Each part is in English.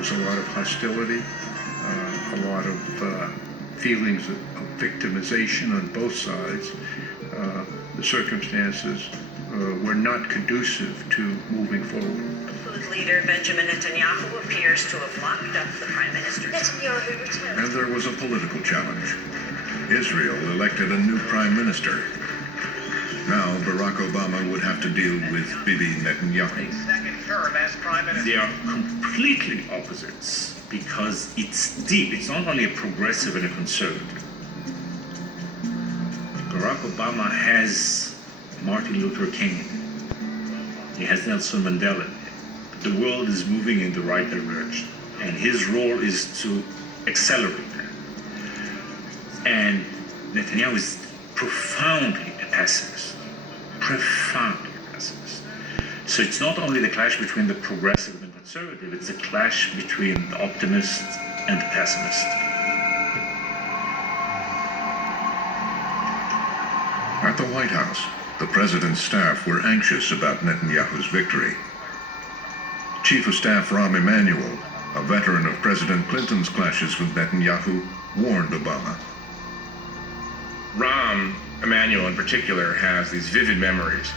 was a lot of hostility, a lot of feelings of victimization on both sides. The circumstances were not conducive to moving forward. Food leader Benjamin Netanyahu appears to have locked up the prime minister's Netanyahu returned. And there was a political challenge. Israel elected a new prime minister. Now Barack Obama would have to deal with Bibi Netanyahu. Second term as prime minister. They are completely opposites because it's deep. It's not only a progressive and a conservative. Barack Obama has Martin Luther King. He has Nelson Mandela. The world is moving in the right direction, and his role is to accelerate that. And Netanyahu is profoundly a pessimist. Profoundly a pessimist. So it's not only the clash between the progressive and conservative, it's a clash between the optimist and the pessimist. At the White House, the president's staff were anxious about Netanyahu's victory. Chief of Staff Rahm Emanuel, a veteran of President Clinton's clashes with Netanyahu, warned Obama. Rahm Emanuel in particular has these vivid memories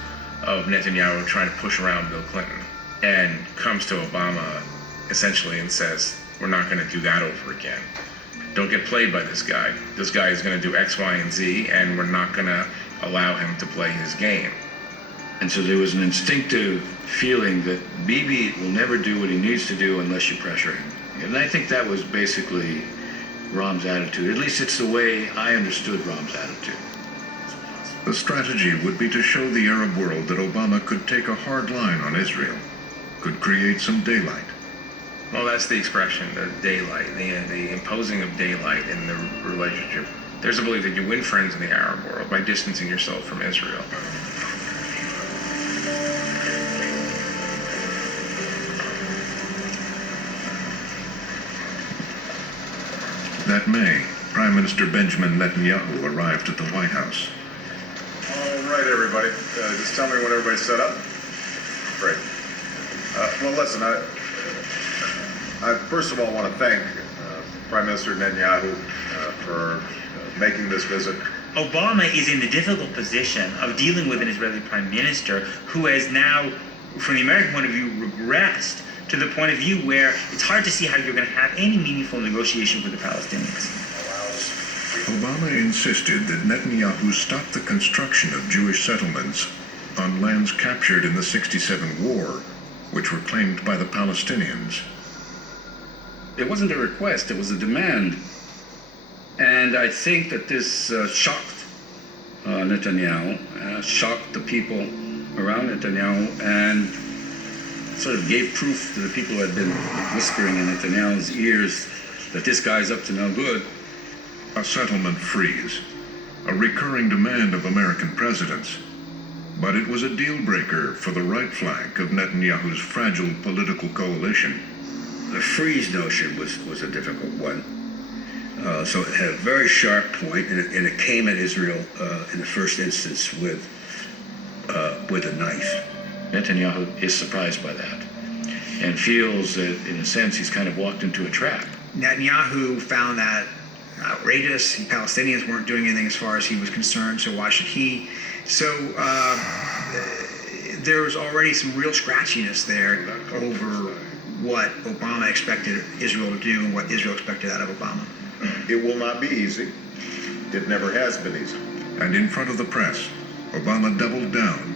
of Netanyahu trying to push around Bill Clinton and comes to Obama essentially and says, we're not going to do that over again. Don't get played by this guy. This guy is going to do X, Y, and Z, and we're not going to allow him to play his game. And so there was an instinctive feeling that Bibi will never do what he needs to do unless you pressure him. And I think that was basically Rahm's attitude. At least it's the way I understood Rahm's attitude. The strategy would be to show the Arab world that Obama could take a hard line on Israel, could create some daylight. Well, that's the expression, the daylight, the imposing of daylight in the relationship. There's a belief that you win friends in the Arab world by distancing yourself from Israel. That May, Prime Minister Benjamin Netanyahu arrived at the White House. All right, everybody. Just tell me when everybody's set up. Great. Well, listen, I first of all want to thank Prime Minister Netanyahu for making this visit. Obama is in the difficult position of dealing with an Israeli prime minister who has now, from the American point of view, regressed to the point of view where it's hard to see how you're going to have any meaningful negotiation with the Palestinians. Obama insisted that Netanyahu stop the construction of Jewish settlements on lands captured in the '67 war, which were claimed by the Palestinians. It wasn't a request, it was a demand. And I think that this shocked Netanyahu, shocked the people around Netanyahu, and sort of gave proof to the people who had been whispering in Netanyahu's ears that this guy's up to no good. A settlement freeze, a recurring demand of American presidents. But it was a deal breaker for the right flank of Netanyahu's fragile political coalition. The freeze notion was a difficult one. So it had a very sharp point, and it came at Israel in the first instance with a knife. Netanyahu is surprised by that and feels that, in a sense, he's kind of walked into a trap. Netanyahu found that outrageous. The Palestinians weren't doing anything as far as he was concerned, so why should he? So there was already some real scratchiness there over what Obama expected Israel to do and what Israel expected out of Obama. It will not be easy. It never has been easy. And in front of the press, Obama doubled down,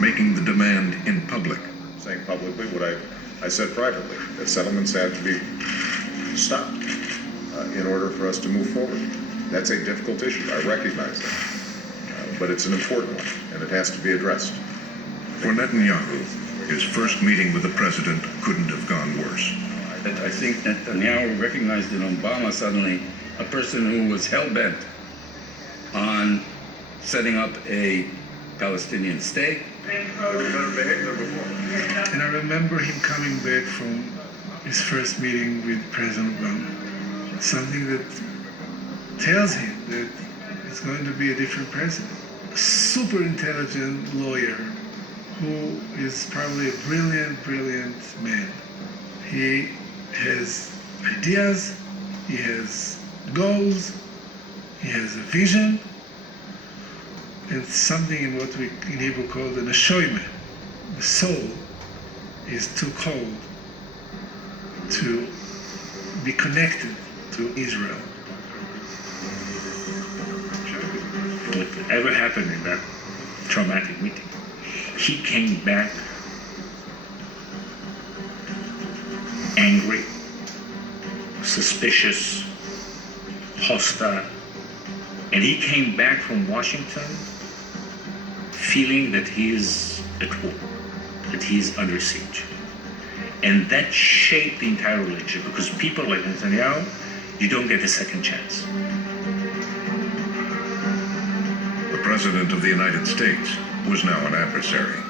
making the demand in public. Saying publicly what I said privately, that settlements have to be stopped in order for us to move forward. That's a difficult issue. I recognize that. But it's an important one, and it has to be addressed. For Netanyahu, his first meeting with the president couldn't have gone worse. I think Netanyahu recognized in Obama suddenly a person who was hell-bent on setting up a Palestinian state. And I remember him coming back from his first meeting with President Obama. Something that tells him that it's going to be a different president. A super intelligent lawyer who is probably a brilliant, brilliant man. He has ideas, he has goals, he has a vision, and something in what we in Hebrew call the neshoime. The soul is too cold to be connected to Israel. Whatever happened in that traumatic meeting, he came back angry, suspicious, hostile, and he came back from Washington feeling that he is at war, that he is under siege. And that shaped the entire relationship, because people like Netanyahu, you don't get a second chance. The President of the United States was now an adversary.